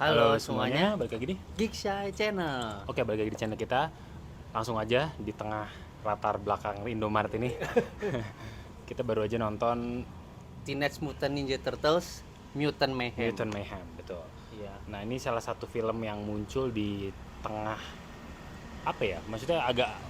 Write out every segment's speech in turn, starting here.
Halo semuanya, balik lagi di Geekshy Channel. Oke, balik lagi di channel kita. Langsung aja di tengah latar belakang Indomaret ini. Kita baru aja nonton Teenage Mutant Ninja Turtles Mutant Mayhem. Mutant Mayhem, betul. Iya. Nah, ini salah satu film yang muncul di tengah apa ya? Maksudnya agak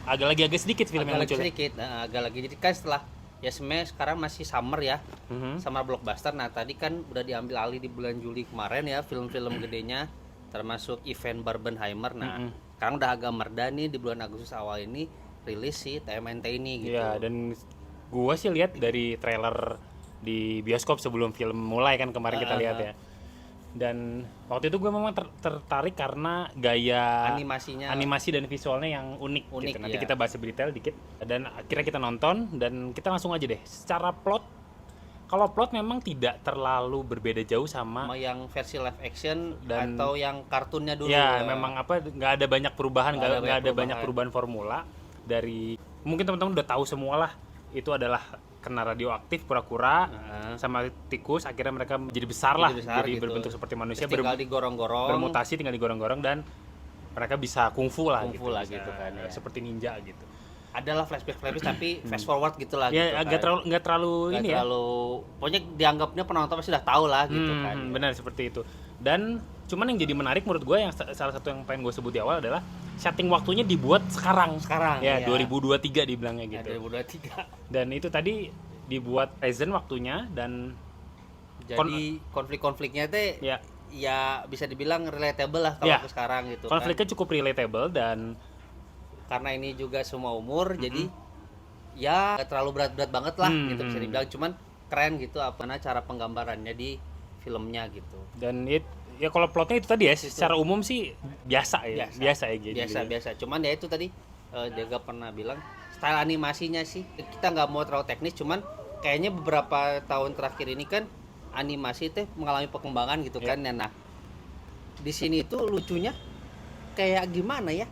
sedikit film yang Agak lagi muncul. sedikit, agak lagi jadi kan setelah ya sebenarnya sekarang masih summer ya. Mhm. Summer blockbuster. Nah, tadi kan udah diambil alih di bulan Juli kemarin ya film-film gedenya termasuk event Barbenheimer. Nah, sekarang udah agak mereda nih di bulan Agustus awal ini rilis si TMNT ini gitu. Iya, dan gua sih lihat dari trailer di bioskop sebelum film mulai kan kemarin kita lihat ya. Dan waktu itu gue memang tertarik karena gaya animasi dan visualnya yang unik gitu. Nanti ya. kita bahas lebih detail dikit. Dan akhirnya kita nonton dan kita langsung aja deh. Secara plot, kalau plot memang tidak terlalu berbeda jauh sama yang versi live action dan atau yang kartunnya dulu. Ya, memang nggak ada banyak perubahan, nggak ada banyak perubahan formula dari mungkin teman-teman udah tahu semua lah. Itu adalah kena radioaktif kura-kura sama tikus, akhirnya mereka jadi besar jadi gitu. Berbentuk seperti manusia, tinggal digorong-gorong, bermutasi, tinggal digorong-gorong dan mereka bisa kungfu lah gitu kan ya. Seperti ninja gitu. Adalah flashback tapi fast forward gitulah ya, gitu kan. Nggak terlalu pokoknya dianggapnya penonton pasti udah tahu lah gitu kan. Benar seperti itu. Dan cuman yang jadi menarik menurut gue yang salah satu yang pengen gue sebut di awal adalah setting waktunya dibuat sekarang ya, 2023 dibilangnya gitu. Ya, 2023. Dan itu tadi dibuat present waktunya dan jadi konflik-konfliknya teh ya bisa dibilang relatable lah kalau ke sekarang gitu. Konfliknya cukup relatable dan karena ini juga semua umur jadi ya gak terlalu berat-berat banget lah gitu bisa dibilang, cuman keren gitu cara penggambarannya di filmnya gitu. Dan ya kalau plotnya itu tadi ya secara umum sih biasa gitu. Biasa. Cuman ya itu tadi Jaga pernah bilang style animasinya sih kita nggak mau terlalu teknis, cuman kayaknya beberapa tahun terakhir ini kan animasi teh mengalami perkembangan gitu kan. Nah, di sini tuh lucunya kayak gimana ya?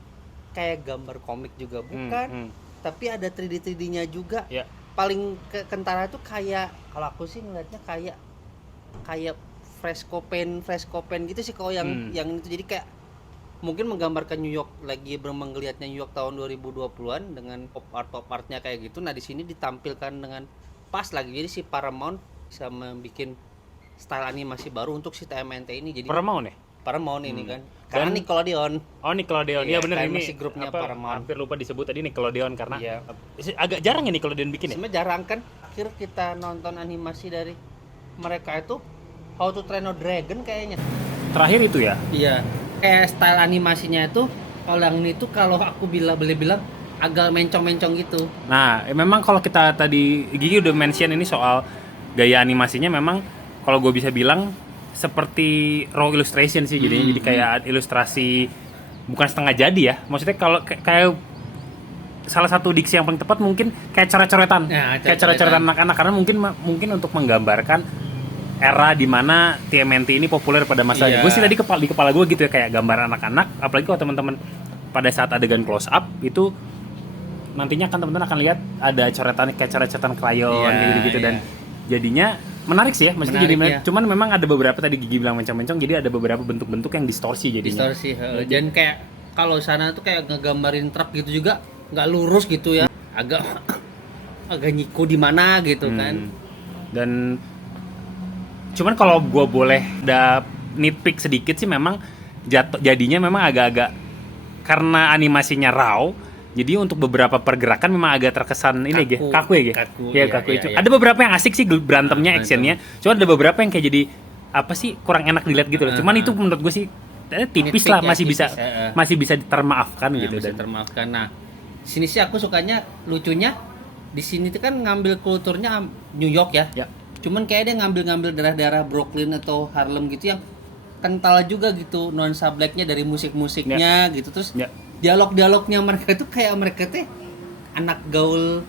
Kayak gambar komik juga bukan, tapi ada 3D-nya juga. Paling kentara tuh kayak kalau aku sih ngeliatnya kayak fresco pen gitu sih kalau yang itu, jadi kayak mungkin menggambarkan New York lagi menggeliatnya New York tahun 2020-an dengan pop artnya kayak gitu. Nah, di sini ditampilkan dengan pas lagi. Jadi si Paramount bisa membuat style animasi baru untuk si TMNT ini. Jadi Paramount ini kan. Karena Nickelodeon. Oh, Nickelodeon. Iya benar, ini masih grupnya Paramount. Hampir lupa disebut tadi Nickelodeon karena agak jarang ya Nickelodeon bikin ya. Sebenarnya jarang kan. Akhir kita nonton animasi dari mereka itu How to Train Your Dragon kayaknya. Terakhir itu ya? Iya. Kayak style animasinya itu kalau yang itu kalau aku bilang agak mencong-mencong gitu. Nah, memang kalau kita tadi Gigi udah mention ini soal gaya animasinya, memang kalau gue bisa bilang seperti raw illustration sih jadinya. Jadi kayak ilustrasi bukan setengah jadi ya. Maksudnya kalau kayak salah satu diksi yang paling tepat mungkin kayak coret-coretan. Kayak coret-coretan anak-anak, karena mungkin untuk menggambarkan era di mana TMNT ini populer pada masanya. Gue sih tadi di kepala gue gitu ya, kayak gambar anak-anak, apalagi kalau teman-teman pada saat adegan close up itu nantinya teman-teman akan lihat ada coretan kayak coret-coretan krayon gitu dan jadinya menarik sih ya, maksudnya cuman memang ada beberapa tadi Gigi bilang mencong-mencong, jadi ada beberapa bentuk-bentuk yang distorsi jadinya. Dan kayak kalau sana tuh kayak ngegambarin truk gitu juga nggak lurus gitu ya, agak nyiku di mana gitu kan. Dan cuman kalau gue boleh nitpick sedikit sih, memang jadinya memang agak-agak karena animasinya raw, jadi untuk beberapa pergerakan memang agak terkesan kaku ya. Ada beberapa yang asik sih berantemnya, actionnya, cuma ada beberapa yang kayak jadi apa sih kurang enak dilihat gitu loh. Cuman itu menurut gue sih tipis lah, masih bisa termaafkan gitu. Bisa termaafkan. Nah, sini sih aku sukanya lucunya di sini tuh kan ngambil kulturnya New York ya. Cuman kayak dia ngambil daerah-daerah Brooklyn atau Harlem gitu yang kental juga gitu nuansa blacknya dari musik-musiknya gitu. Terus dialog-dialognya mereka itu kayak mereka teh anak gaul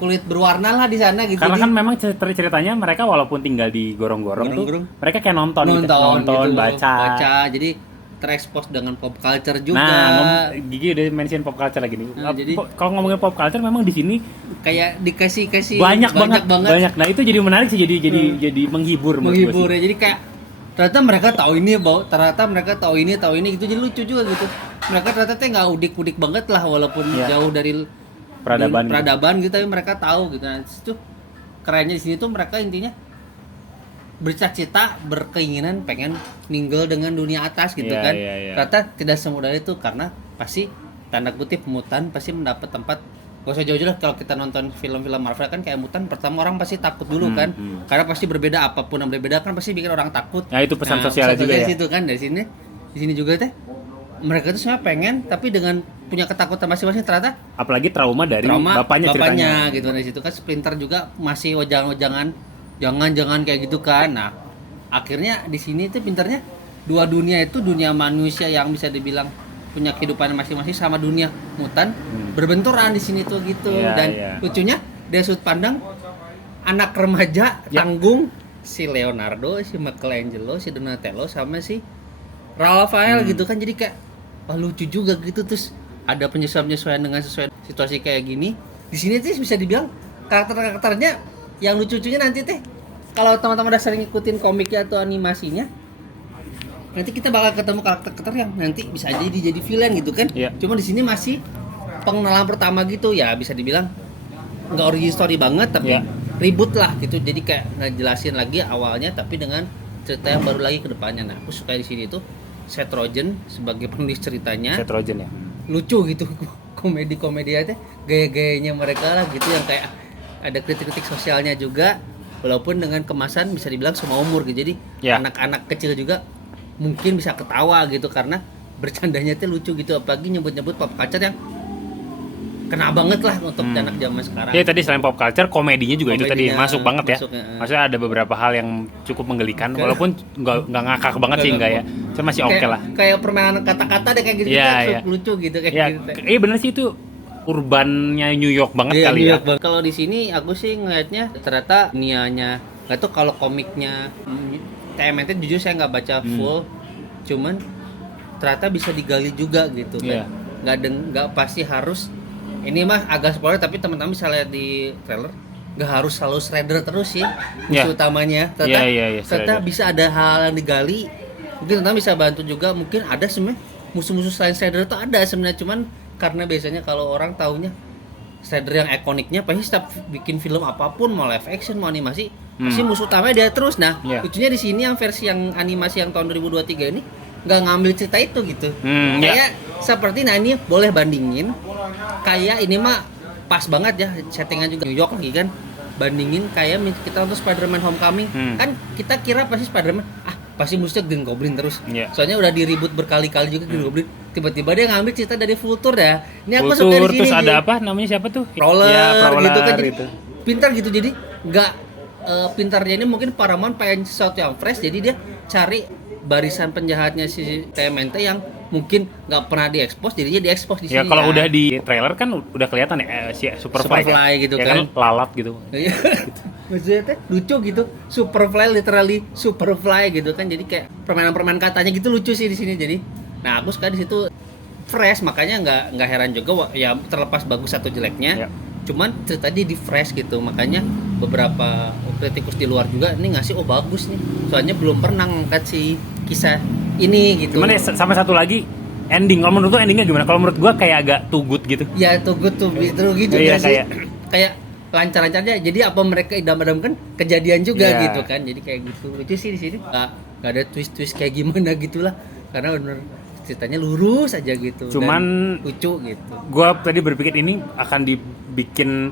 kulit berwarna lah di sana gitu. Karena kan memang ceritanya mereka walaupun tinggal di gorong-gorong tuh mereka kayak nonton gitu, baca. Jadi terekspos dengan pop culture juga. Nah, Gigi udah mention pop culture lagi nih. Jadi kalau ngomongin pop culture memang di sini kayak dikasih banyak banget. Nah, itu jadi menarik sih, jadi menghibur ya. Jadi kayak ternyata mereka tahu ini ternyata mereka tahu ini gitu, jadi lucu juga gitu. Mereka ternyata nggak udik-udik banget lah, walaupun jauh dari peradaban gitu, tapi mereka tahu gitu. Nah, itu kerennya di sini tuh mereka intinya bercita-cita, berkeinginan pengen mingle dengan dunia atas gitu kan. Ternyata tidak semudah itu, karena pasti tanda kutip mutan pasti mendapat tempat. Gak usah jauh-jauh lah, kalau kita nonton film-film Marvel kan kayak mutan, pertama orang pasti takut dulu kan, karena pasti berbeda, apapun yang berbeda kan pasti bikin orang takut. Nah itu pesan sosialnya juga ya. Situ kan dari sini, di sini juga teh mereka tuh sebenarnya pengen, tapi dengan punya ketakutan masing-masing ternyata. Apalagi trauma dari bapaknya ceritanya. Gitu, dari situ kan Splinter juga masih jangan kayak gitu kan. Nah akhirnya di sini tuh pinternya dua dunia itu, dunia manusia yang bisa dibilang punya kehidupan masing-masing sama dunia mutan berbenturan di sini tuh gitu. Dan lucunya dari sudut pandang anak remaja tanggung, si Leonardo, si Michelangelo, si Donatello sama si Raphael gitu kan. Jadi kayak wah lucu juga gitu. Terus ada penyesuaian dengan sesuai situasi kayak gini. Di sini tuh bisa dibilang karakternya yang lucu-lucunya nanti teh kalau teman-teman udah sering ngikutin komiknya atau animasinya, nanti kita bakal ketemu karakter yang nanti bisa aja jadi villain gitu kan. Cuma di sini masih pengenalan pertama gitu ya, bisa dibilang nggak origin story banget, tapi ribut lah gitu. Jadi kayak ngejelasin lagi awalnya tapi dengan cerita yang baru lagi ke depannya. Nah aku suka di sini tuh Seth Rogen sebagai penulis ceritanya. Seth Rogen ya. Lucu gitu, komedi aja, gaya-gayanya mereka lah gitu, yang kayak ada kritik-kritik sosialnya juga, walaupun dengan kemasan bisa dibilang semua umur gitu. Jadi anak-anak kecil juga mungkin bisa ketawa gitu karena bercandanya tuh lucu gitu, apalagi nyebut-nyebut pop culture yang kena banget lah untuk anak zaman sekarang. Ya tadi selain pop culture, komedinya juga itu tadi masuk banget ya. Maksudnya ada beberapa hal yang cukup menggelikan, walaupun nggak ngakak banget sih, enggak ya. Cuma masih oke lah. Kayak permainan kata-kata deh kayak gitu, lucu gitu kayak gitu. Iya bener sih, itu urbannya New York banget kali ya. Kalau di sini aku sih ngelihatnya ternyata nianya, nggak tuh kalau komiknya TMNT jujur saya nggak baca full, cuman ternyata bisa digali juga gitu kan. Nggak pasti harus, ini mah agak spoiler tapi teman-teman bisa lihat di trailer, nggak harus selalu Shredder terus sih musuh utamanya. Ternyata bisa ada hal yang digali, mungkin teman-teman bisa bantu juga. Mungkin ada sebenarnya musuh-musuh selain Shredder itu ada sebenarnya, cuman karena biasanya kalau orang taunya Shredder yang ikoniknya, pasti setiap bikin film apapun, mau live action mau animasi, pasti musuh utamanya dia terus. Nah lucunya di sini yang versi yang animasi yang tahun 2023 ini nggak ngambil cerita itu gitu. Kayak seperti, nah ini boleh bandingin, kayak ini mah pas banget ya settingan juga New York lagi kan, bandingin kayak kita nonton Spider-Man Homecoming. Kan kita kira pasti Spider-Man pasti musuhnya Green Goblin terus, soalnya udah diribut berkali-kali juga Green Goblin, tiba-tiba dia ngambil cerita dari Vulture ya. Ini aku suka di sini. Terus ada apa namanya, siapa tuh? Prowler gitu kan, jadi pintar gitu. Jadi nggak pintarnya ini mungkin Paramount pengen sesuatu yang fresh, jadi dia cari barisan penjahatnya si TMNT yang mungkin nggak pernah diekspos, jadinya diekspos di sini. Ya kalau udah di trailer kan udah kelihatan ya si Superfly gitu ya kan lalat gitu. Maksudnya teh lucu gitu, Superfly literally Superfly gitu kan, jadi kayak permainan katanya gitu lucu sih di sini. Jadi nah aku suka di situ fresh, makanya nggak heran juga ya terlepas bagus atau jeleknya, cuman ceritanya di fresh gitu. Makanya beberapa kritikus di luar juga ini ngasih bagus nih, soalnya belum pernah ngangkat si kisah ini gitu. Cuman sama satu lagi ending, kalau menurut lu endingnya gimana? Kalau menurut gua kayak agak too good gitu. Ya too good gitu ya sih. Kayak lancar-lancar aja. Jadi apa mereka idam-idamkan kejadian juga gitu kan. Jadi kayak gitu. Lucu sih di sini. Enggak ada twist-twist kayak gimana gitulah. Karena benar ceritanya lurus aja gitu. Cuman lucu gitu. Gua tadi berpikir ini akan dibikin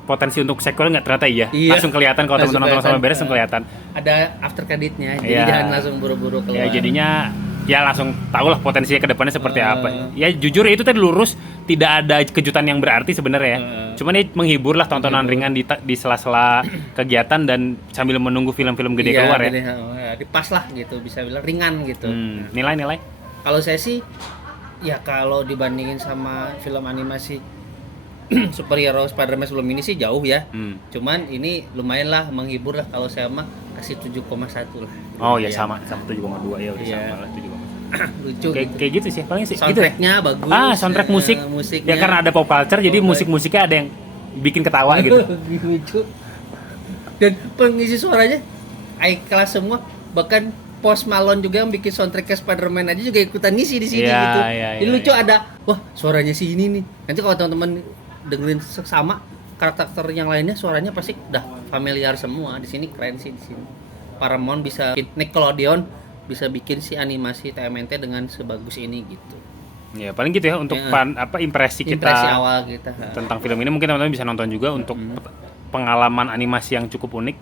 potensi untuk sequel, nggak ternyata langsung kelihatan kalau teman-teman nonton sampai beres langsung kelihatan. Ada after creditnya, jadi jangan langsung buru-buru keluar. Ya jadinya langsung tahu lah potensinya ke depannya seperti apa. Ya jujur itu tadi lurus, tidak ada kejutan yang berarti sebenarnya. Cuman ini menghibur lah, tontonan ringan di sela-sela kegiatan dan sambil menunggu film-film gede keluar ya. Pas lah gitu, bisa bilang ringan gitu. Nilai-nilai? Kalau saya sih ya kalau dibandingin sama film animasi superhero Spider-Man sebelum ini sih jauh ya. Cuman ini lumayan lah, menghibur lah. Kalau saya mah kasih 7,1 lah. Oh ya sama 7,2 ya udah sama lah 7,1. Lucu kayak gitu sih paling sih. Soundtracknya bagus. Soundtrack musiknya. Ya karena ada pop culture, jadi musiknya ada yang bikin ketawa gitu. Lucu. Dan pengisi suaranya high class semua, bahkan Post Malone juga yang bikin soundtrack Spider-Man aja juga ikutan ngisi di sini Iya, gitu. iya, Jadi iya, lucu iya. ada, wah suaranya si ini nih. Nanti kalau teman-teman dengerin sama karakter yang lainnya suaranya pasti udah familiar semua. Di sini keren sih di sini. Paramount bisa bikin, Nickelodeon bisa bikin si animasi TMNT dengan sebagus ini gitu. Ya paling gitu ya untuk impresi kita Impresi awal kita. tentang film ini. Mungkin teman-teman bisa nonton juga untuk pengalaman animasi yang cukup unik.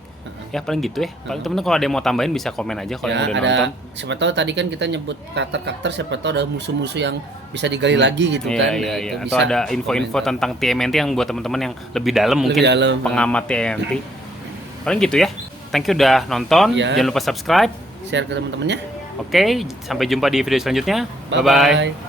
Ya paling gitu ya. Paling teman-teman kalau ada yang mau tambahin bisa komen aja kalau Ya, yang udah ada, nonton. siapa tahu tadi kan kita nyebut karakter-karakter, siapa tahu ada musuh-musuh yang bisa digali lagi gitu Iya, kan. iya, Nah, iya. itu Atau bisa ada info-info komentar. tentang TMNT yang buat teman-teman yang lebih dalam mungkin dalam, pengamat TMNT. Paling gitu ya. Thank you udah nonton. Iya. Jangan lupa subscribe. Share ke teman-temannya. Oke, sampai jumpa di video selanjutnya. Bye bye. Bye-bye.